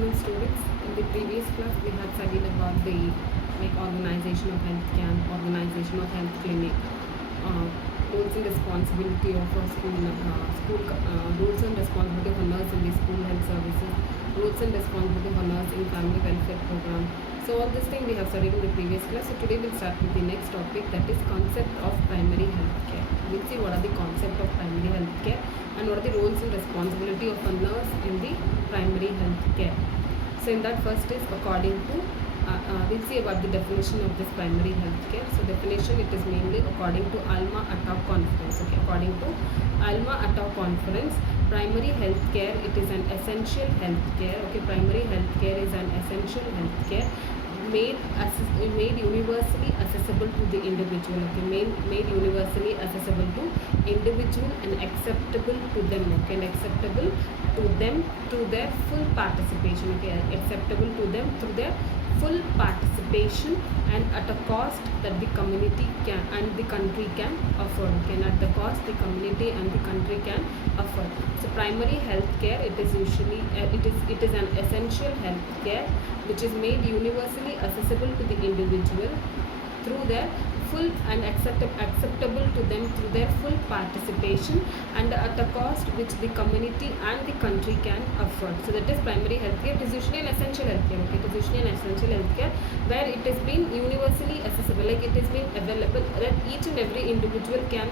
afternoon, students. In the previous class, we had studied about the organization of health camp, organization of health clinic, uh, roles and responsibility of a roles and responsibility of a nurse in the school health services, roles and responsibility of a nurse in family welfare program. So all this thing we have studied in the previous class. So today we'll start with the next topic, that is concept of primary health care. We'll see what are the concept of primary health care and what are the roles and responsibility of a nurse in the primary health care. So in that, first is according to we'll see about the definition of this primary health care. So definition, it is mainly according to Alma-Ata Conference. Okay, according to Alma-Ata Conference, primary health care, it is an essential health care. Okay, primary health care is an essential health care made universally accessible to the individual. Okay, made universally accessible to individual and acceptable to them. Okay, and acceptable to them through their full participation. Okay, acceptable to them through their full participation and at a cost that the community can and the country can afford. Okay, and at the cost the community and the country can afford. So primary health care, it is usually it is an essential health care which is made universally accessible to the individual through their full and acceptable to them through their full participation and at a cost which the community and the country can afford. So that is primary health care. It is usually an essential health care. Okay, it is usually an essential health care where it has been universally accessible, like it has been available that each and every individual can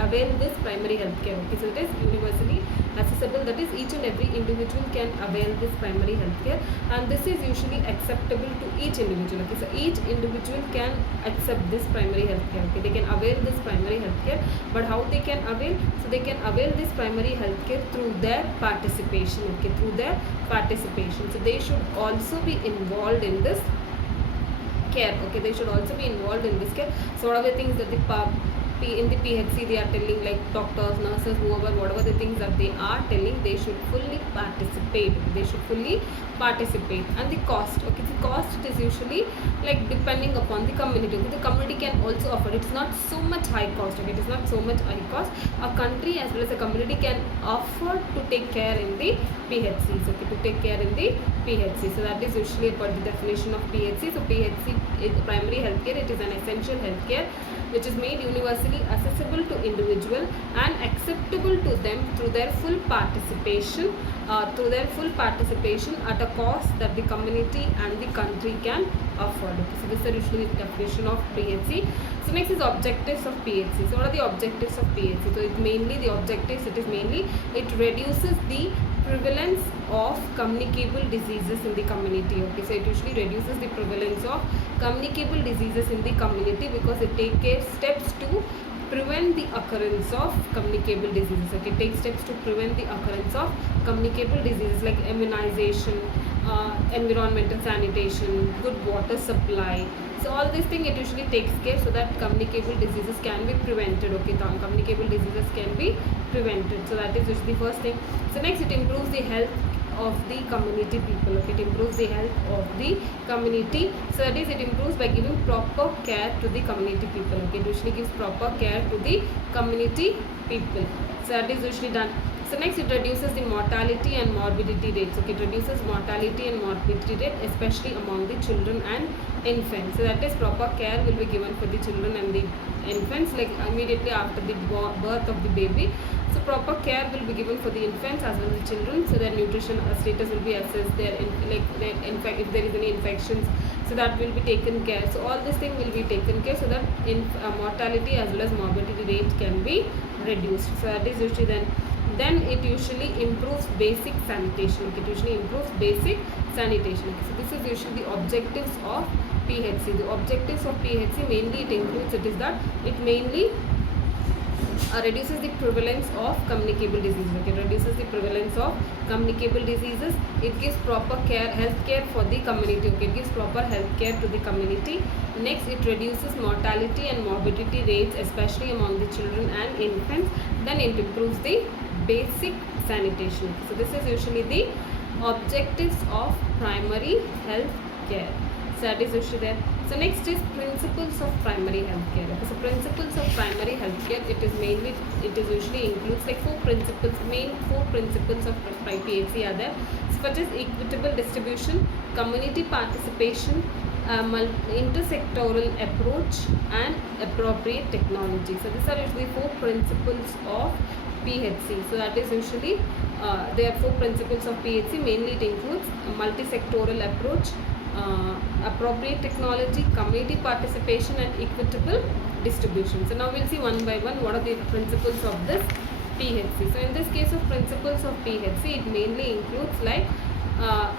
avail this primary health care. Okay, so it is universally accessible, that is each and every individual can avail this primary health care, and this is usually acceptable to each individual. Okay, so each individual can accept this primary health care. Okay, they can avail this primary health care, but how they can avail? So they can avail this primary health care through their participation. Okay, through their participation. So they should also be involved in this care. Okay, they should also be involved in this care. So what are the things that in the PHC they are telling, like doctors, nurses, whoever, whatever the things that they are telling, they should fully participate. They should fully participate. And the cost, okay, the cost, it is usually like depending upon the community. Okay, the community can also afford. It's not so much high cost. Okay, it is not so much high cost. A country as well as a community can afford to take care in the PHCs. Okay, to take care in the PHC. So that is usually about the definition of PHC. So PHC is primary health care. It is an essential health care which is made universally accessible to individual and acceptable to them through their full participation at a cost that the community and the country can afford. Okay, so this is usually the definition of PHC. So next is objectives of PHC. So what are the objectives of PHC? So it mainly the objectives, it reduces the prevalence of communicable diseases in the community. Okay, so it usually reduces the prevalence of communicable diseases in the community because it takes steps to prevent the occurrence of communicable diseases. Okay, take steps to prevent the occurrence of communicable diseases like immunization, environmental sanitation, good water supply. So all this thing, it usually takes care so that communicable diseases can be prevented. Okay, communicable diseases can be prevented. So that is usually the first thing. So next, it improves the health of the community people. Okay, it improves the health of the community. So that is, it improves by giving proper care to the community people. Okay, it usually gives proper care to the community people. So that is usually done. So next, it reduces the mortality and morbidity rates. Okay, it reduces mortality and morbidity rate, especially among the children and infants. So that is, proper care will be given for the children and the infants, like immediately after the birth of the baby. So proper care will be given for the infants as well as the children. So their nutrition status will be assessed. If there is any infections, so that will be taken care. So all this thing will be taken care so that mortality as well as morbidity rate can be reduced. So that is usually then it usually improves basic sanitation. Okay, it usually improves basic sanitation. Okay, so this is usually the objectives of PHC. The objectives of PHC mainly it mainly reduces the prevalence of communicable diseases. Okay, reduces the prevalence of communicable diseases. It gives proper health care for the community. Okay, it gives proper health care to the community. Next, it reduces mortality and morbidity rates, especially among the children and infants. Then it improves the basic sanitation. So this is usually the objectives of primary health care. So that is usually there. So next is principles of primary healthcare. Okay, so principles of primary healthcare, it is usually includes like main four principles of PHC are there, such as equitable distribution, community participation, intersectoral approach, and appropriate technology. So these are usually four principles of PHC. So that is usually there are four principles of PHC. Mainly it includes a multi-sectoral approach, appropriate technology, community participation, and equitable distribution. So now we'll see one by one what are the principles of this PHC. So in this case of principles of PHC, it mainly includes like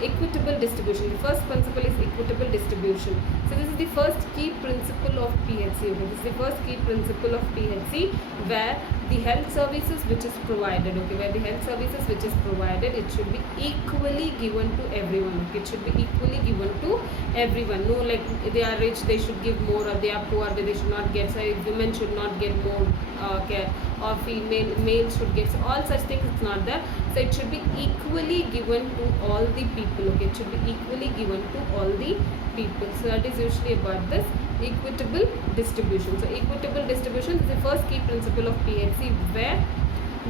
equitable distribution. The first principle is equitable distribution. So this is the first key principle of PHC. Okay, this is the first key principle of PHC, where the health services which is provided, okay, where the health services which is provided, it should be equally given to everyone. Okay, it should be equally given to everyone. No, like they are rich, they should give more, or they are poor, they should not get. So women should not get more care, or male should get. So all such things, it's not there. So it should be equally given to all the people. Okay, it should be equally given to all the people. So that is usually about this equitable distribution. So equitable distribution is the first key principle of PHC, where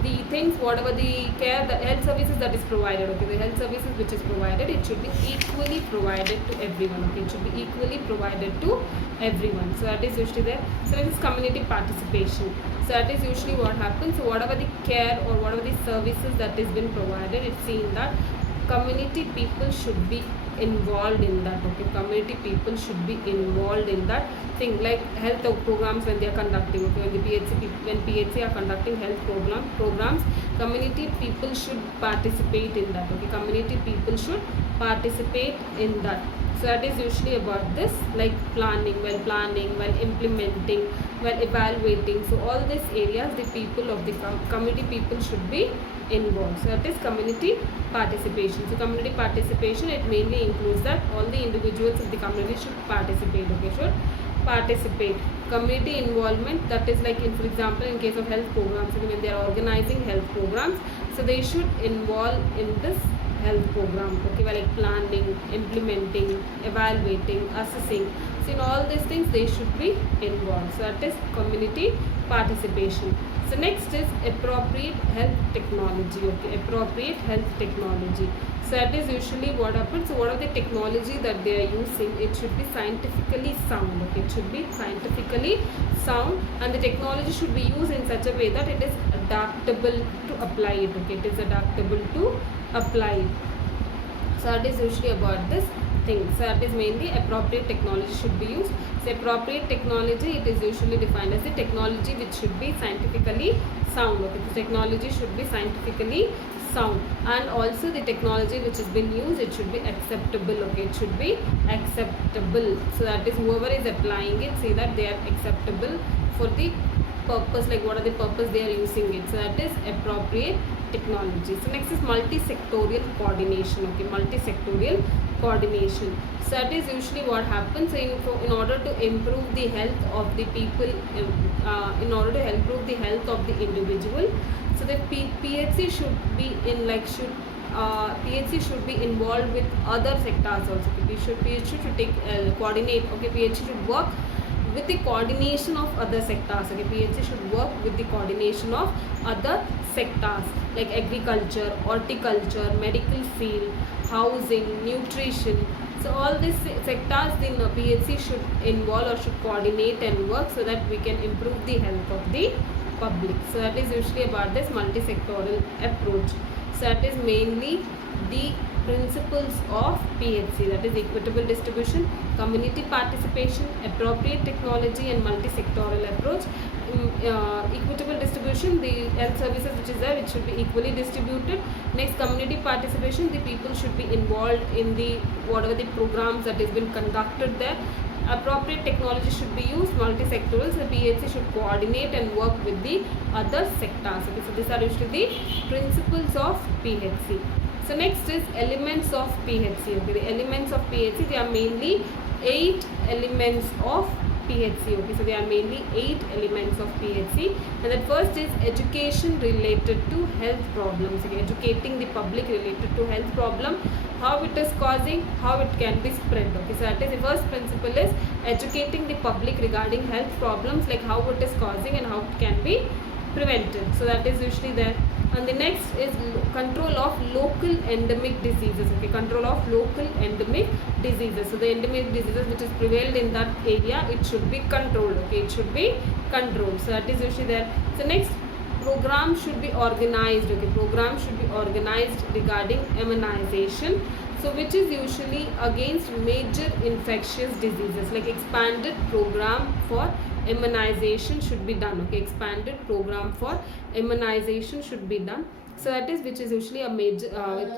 the things, whatever the care, the health services that is provided, okay, the health services which is provided, it should be equally provided to everyone. Okay, it should be equally provided to everyone. So that is usually there. So this is community participation. So that is usually what happens. So whatever the care or whatever the services that is been provided, it's seen that community people should be involved in that. Okay, community people should be involved in that thing, like health programs when they are conducting. Okay, when PHC are conducting health programs, community people should participate in that. Okay, community people should participate in that. So that is usually about this, like planning, while implementing, while evaluating. So all these areas, the people of the community people should be involved. So that is community participation. So community participation, it mainly includes that all the individuals of the community should participate. Okay, should participate. Community involvement, that is like, in for example, in case of health programs, when they are organizing health programs, so they should involve in this health program. Okay, well, like planning, implementing, evaluating, assessing. So in all these things, they should be involved. So that is community participation. So next is appropriate health technology. Okay, appropriate health technology. So that is usually what happens. So what are the technology that they are using? It should be scientifically sound. Okay, it should be scientifically sound, and the technology should be used in such a way that it is adaptable to apply it. Okay, it is adaptable to apply it. So that is usually about this thing. So that is mainly appropriate technology should be used. So appropriate technology, it is usually defined as the technology which should be scientifically sound. Okay, the technology should be scientifically sound, and also the technology which has been used, it should be acceptable. Okay, it should be acceptable. So that is whoever is applying it, say that they are acceptable for the purpose, like what are the purpose they are using it. So that is appropriate technology. So next is multi-sectorial coordination. Okay, multi-sectorial coordination. So that is usually what happens in order to improve the health of the people, in order to improve the health of the individual. So the PHC should be in PHC should be involved with other sectors also. PHC should take coordinate. Okay, PHC should work with the coordination of other sectors. Okay, PHC should work with the coordination of other sectors like agriculture, horticulture, medical field, housing, nutrition. So all these sectors, the PHC should involve or should coordinate and work so that we can improve the health of the public. So that is usually about this multi-sectoral approach. So that is mainly the principles of PHC, that is equitable distribution, community participation, appropriate technology, and multi-sectoral approach. Equitable distribution, the health services which is there, it should be equally distributed. Next, community participation, the people should be involved in the whatever the programs that has been conducted there. Appropriate technology should be used. Multi-sectoral, so the PHC should coordinate and work with the other sectors. Okay, so these are usually the principles of PHC. So next is elements of PHC. Okay, the elements of PHC, they are mainly 8 elements of PHC. Okay, so there are mainly 8 elements of PHC, and the first is education related to health problems. Okay, educating the public related to health problem, how it is causing, how it can be spread. Okay, so that is the first principle, is educating the public regarding health problems, like how it is causing and how it can be prevented. So that is usually there. And the next is control of local endemic diseases. Okay, control of local endemic diseases. So the endemic diseases which is prevailed in that area, it should be controlled. Okay, it should be controlled. So that is usually there. So next, program should be organized. Okay, program should be organized regarding immunization, so which is usually against major infectious diseases, like expanded program for immunization should be done. Okay, expanded program for immunization should be done. So that is which is usually a major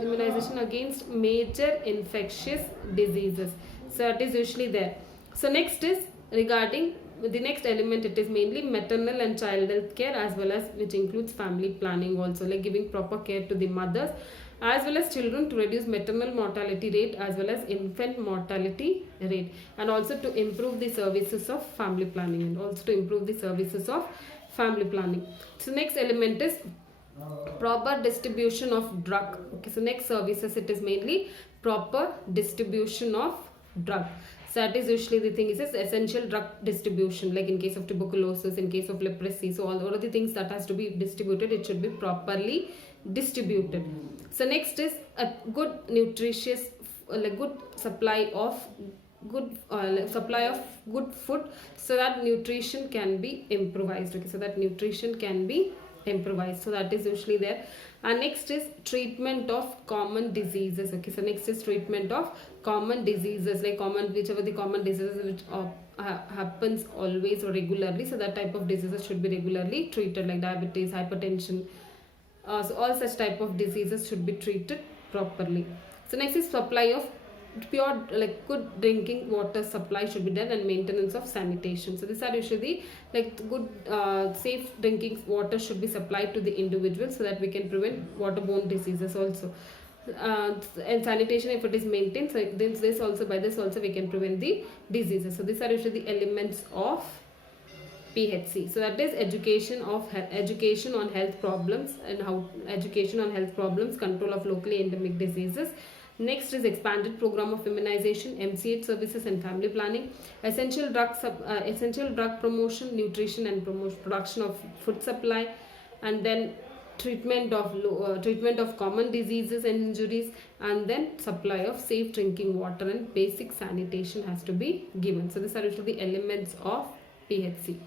immunization against major infectious diseases. So that is usually there. So next is regarding the next element, it is mainly maternal and child health care, as well as which includes family planning also, like giving proper care to the mothers as well as children to reduce maternal mortality rate as well as infant mortality rate, and also to improve the services of family planning, and also to improve the services of family planning. So next element is proper distribution of drug. Okay, so next services, it is mainly proper distribution of drug. So that is usually the thing is essential drug distribution, like in case of tuberculosis, in case of leprosy. So all of the things that has to be distributed, it should be properly distributed. So next is a good nutritious, like good supply of good food, so that nutrition can be improvised. Okay, so that nutrition can be improvised. So that is usually there. And next is treatment of common diseases. Okay, so next is treatment of common diseases, like whichever the common diseases which happens always or regularly, so that type of diseases should be regularly treated, like diabetes, hypertension. So all such type of diseases should be treated properly. So next is supply of pure, like good drinking water supply should be done, and maintenance of sanitation. So these are usually like good safe drinking water should be supplied to the individual, so that we can prevent waterborne diseases also. And sanitation, if it is maintained, so this also, by this also we can prevent the diseases. So these are usually the elements of PHC. So that is education on health problems, and how education on health problems, control of locally endemic diseases. Next is expanded program of immunization, MCH services and family planning, essential drug promotion, nutrition and production of food supply, and then treatment of common diseases and injuries, and then supply of safe drinking water and basic sanitation has to be given. So these are usually the elements of PHC.